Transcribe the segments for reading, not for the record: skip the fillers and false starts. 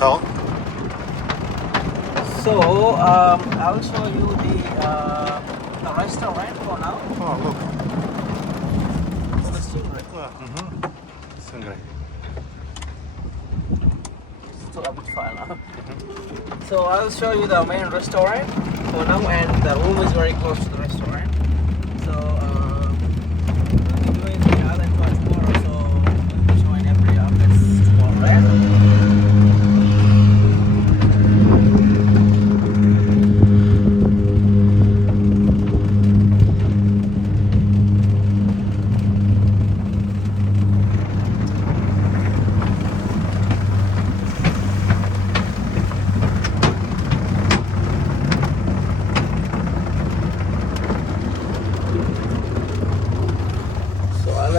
So, I will show you the restaurant for now. oh look. It's the stingray. Stingray. It's still a bit far now. So I will show you the main restaurant for now, and the room is very close to the restaurant. So we'll be doing the island tour tomorrow. So we'll be showing every updates tomorrow, right?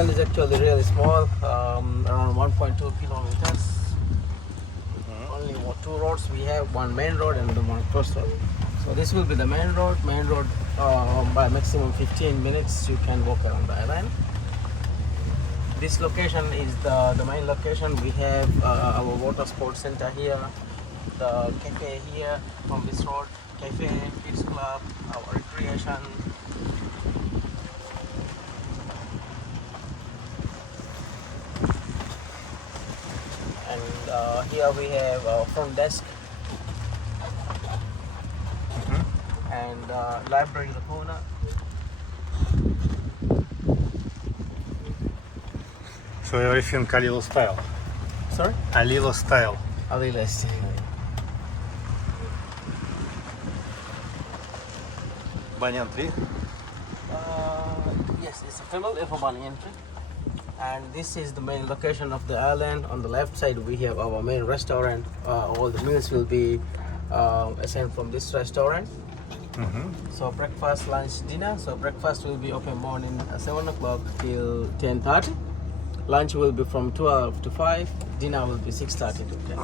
Is actually really small, around 1.2 kilometers. Only two roads we have, one main road and one cross road. So this will be the main road. By maximum 15 minutes you can walk around the island. This location is the main location. We have our water sports center here, the cafe here from this road, cafe, kids club, our recreation. Here we have our front desk and library in the corner. So everything Alila style. Sorry? Alila style. Alila style. Banyan tree. Yes, it's a family for money entry. And this is the main location of the island. On the left side we have our main restaurant. All the meals will be sent from this restaurant. So breakfast, lunch, dinner. So breakfast will be open morning 7 o'clock till 10:30. Lunch will be from 12 to 5. Dinner will be 6:30 to 10.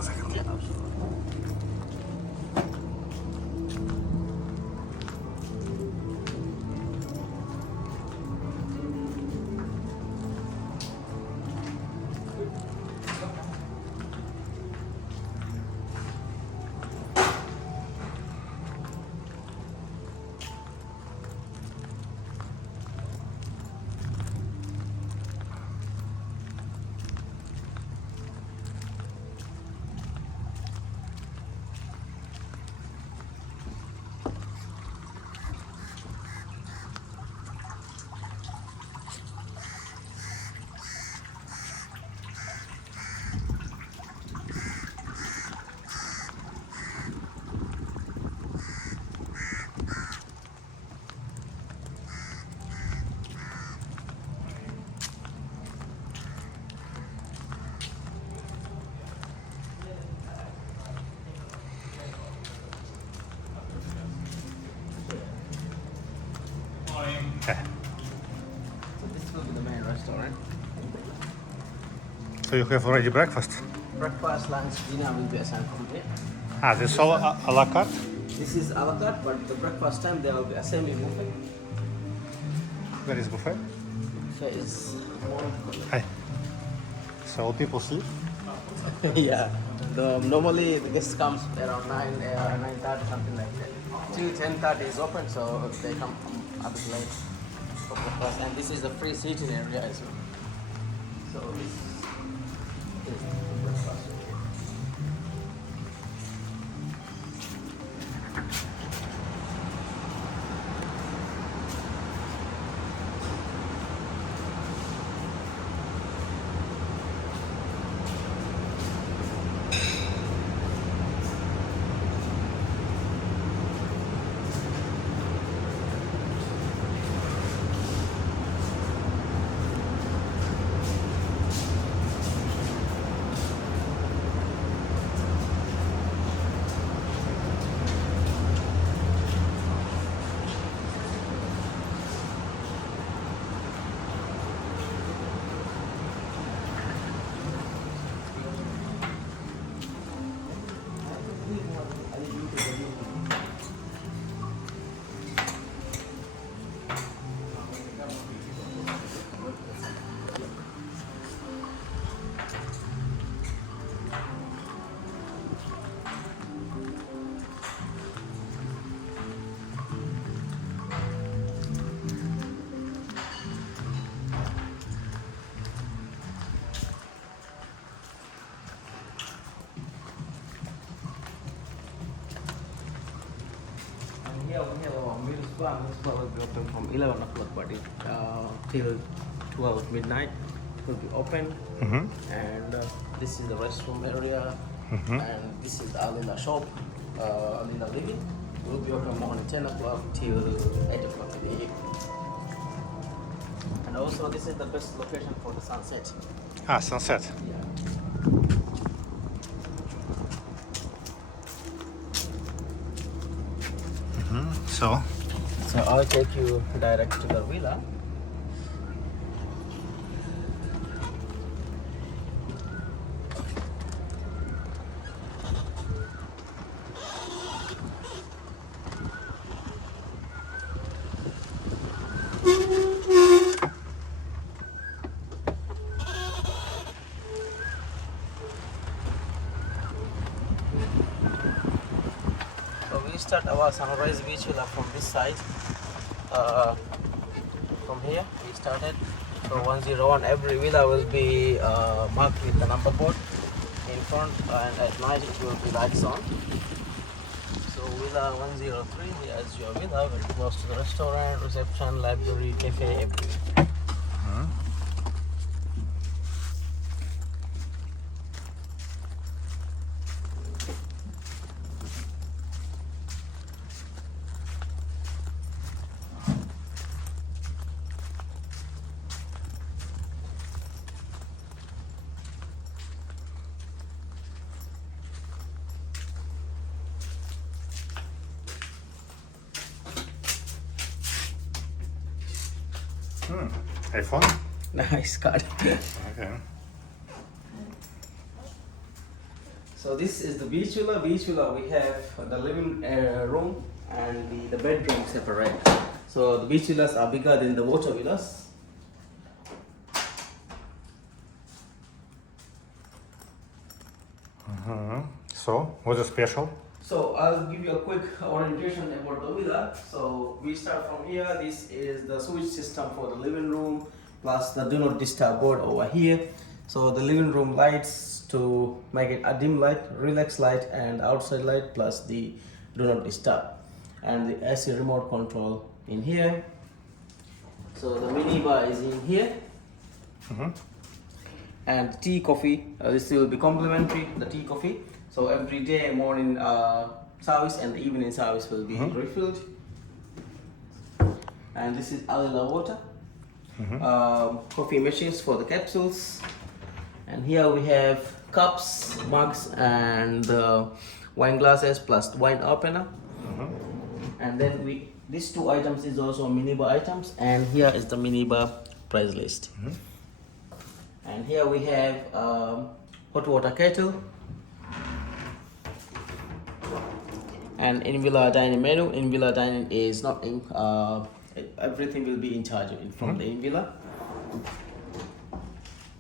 Okay. So this will be the main restaurant. So you have already breakfast? Breakfast, lunch, dinner will be assigned from here. This is all a la carte? This is a la carte, but the breakfast time there will be a semi-buffet. Where is buffet? Buffet is Hi. So people sleep? yeah. Normally the guest comes around 9:30, something like that. Till 10:30 is open, so they come a bit late for breakfast. And this is the free seating area as well. So this is the breakfast. This bar will be open from 11 o'clock, but till 12 midnight it will be open. And this is the restroom area, and this is the Alila shop, Alila living. It will be open morning 10 o'clock till 8 o'clock in the evening. And also, this is the best location for the sunset. Ah, sunset. Yeah. So, So I'll take you direct to the villa. So we start our sunrise beach villa from this side. From here we started. So 101, every villa will be marked with the number board in front, and at night it will be lights on. So villa 103, here is your villa, very close to the restaurant, reception, library, cafe, everything. iPhone? Nice card. Okay. So this is the beach villa. Beach villa, we have the living room and the bedroom separate. So the beach villas are bigger than the water villas. So, what's special? So I'll give you a quick orientation about the villa. So we start from here. This is the switch system for the living room, plus the do not disturb board over here. So the living room lights to make it a dim light, relax light, and outside light, plus the do not disturb. And the AC remote control in here. So the mini bar is in here. And tea, coffee, this will be complimentary, the tea, coffee. So every day morning service and the evening service will be refilled. And this is Alila water. Coffee machines for the capsules. And here we have cups, mugs, and wine glasses plus wine opener. And then these two items is also minibar items, and here is the minibar price list. And here we have hot water kettle. And in villa dining menu. In villa dining is not in, everything will be in charge from the in villa.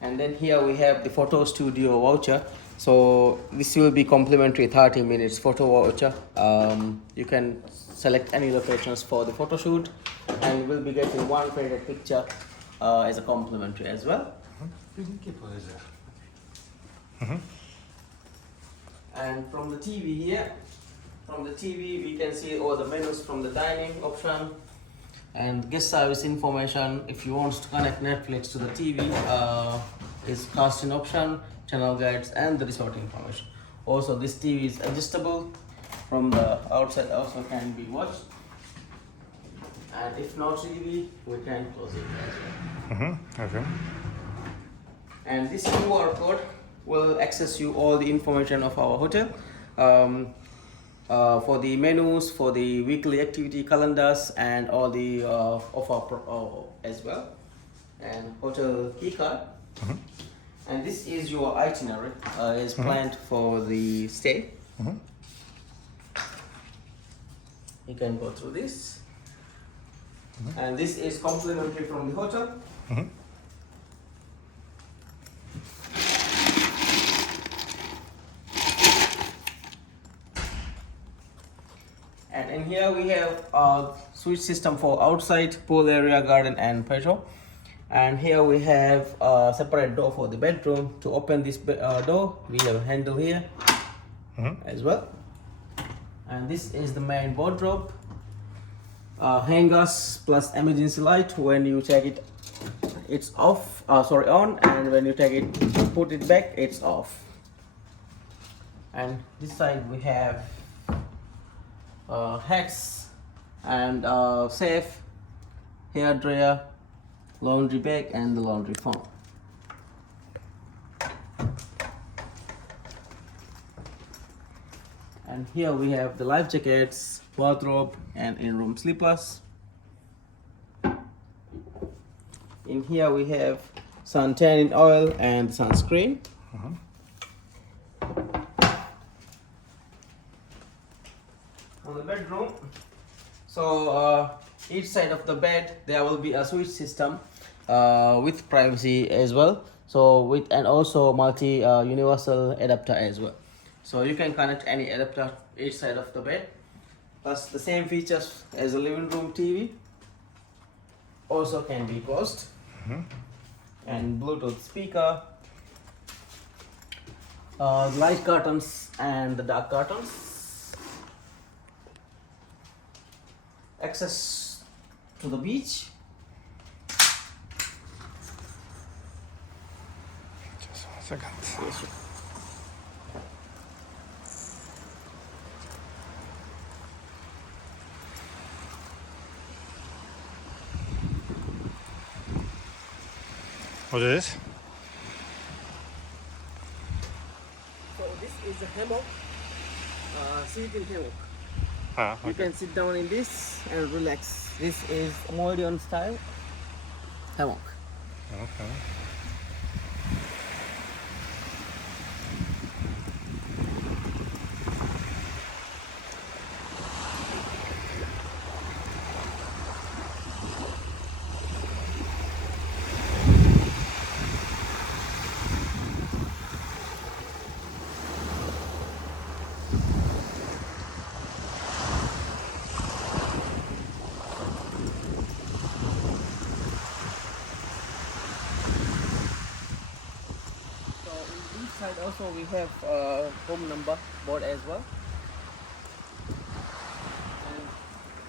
And then here we have the photo studio voucher. So this will be complimentary 30 minutes photo voucher. You can select any locations for the photo shoot, and you will be getting one printed picture as a complimentary as well. And from the TV here, from the TV we can see all the menus from the dining option and guest service information. If you want to connect Netflix to the TV, is casting option, channel guides, and the resort information. Also, this TV is adjustable from the outside, also can be watched. And if not TV, we can close it as well. Okay. And this QR code will access you all the information of our hotel, for the menus, for the weekly activity calendars, and all the of our as well, and hotel key card. And this is your itinerary, is planned for the stay. You can go through this, and this is complimentary from the hotel. And in here we have a switch system for outside, pool area, garden, and patio. And here we have a separate door for the bedroom. To open this door, we have a handle here as well. And this is the main wardrobe. hangers plus emergency light. When you take it, it's off. On, and when you take it, put it back, it's off. And this side we have hats and safe, hair dryer, laundry bag, and the laundry foam. And here we have the life jackets, wardrobe, and in-room slippers. In here we have sun tanning oil and sunscreen. On the bedroom, so each side of the bed there will be a switch system with privacy as well. So and also multi universal adapter as well. So you can connect any adapter each side of the bed. Plus the same features as a living room TV. Also can be closed. And Bluetooth speaker. Light curtains and the dark curtains. Access to the beach. Just 1 second. What is this? So this is a hammock, seating hammock. Ah, You okay. can sit down in this and relax. This is Maldivian style hammock. Okay. So in this side also we have home number board as well. And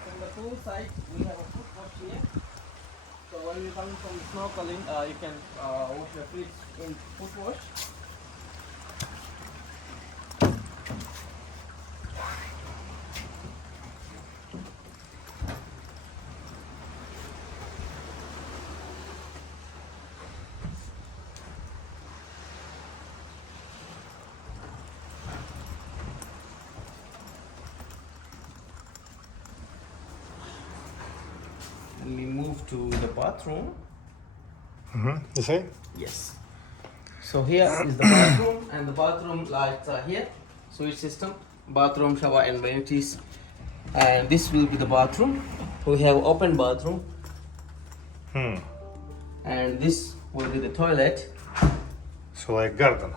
from the pool side we have a foot wash here. So when you come from snorkeling, you can wash your feet in foot wash. And we move to the bathroom. You say? Yes. So here is the bathroom, and the bathroom lights are here. Switch system, bathroom, shower, and amenities. And this will be the bathroom. We have open bathroom, and this will be the toilet, So like garden.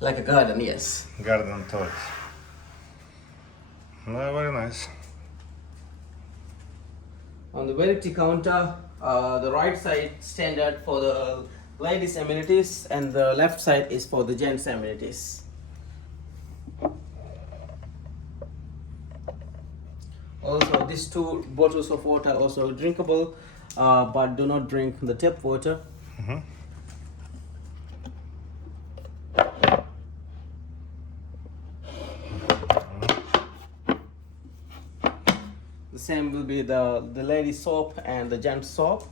like a garden. Yes. Garden toilet. No, very nice. On the vanity counter, the right side standard for the ladies amenities, and the left side is for the gents amenities. Also, these 2 bottles of water are also drinkable, but do not drink the tap water. The same will be the lady soap and the gent soap.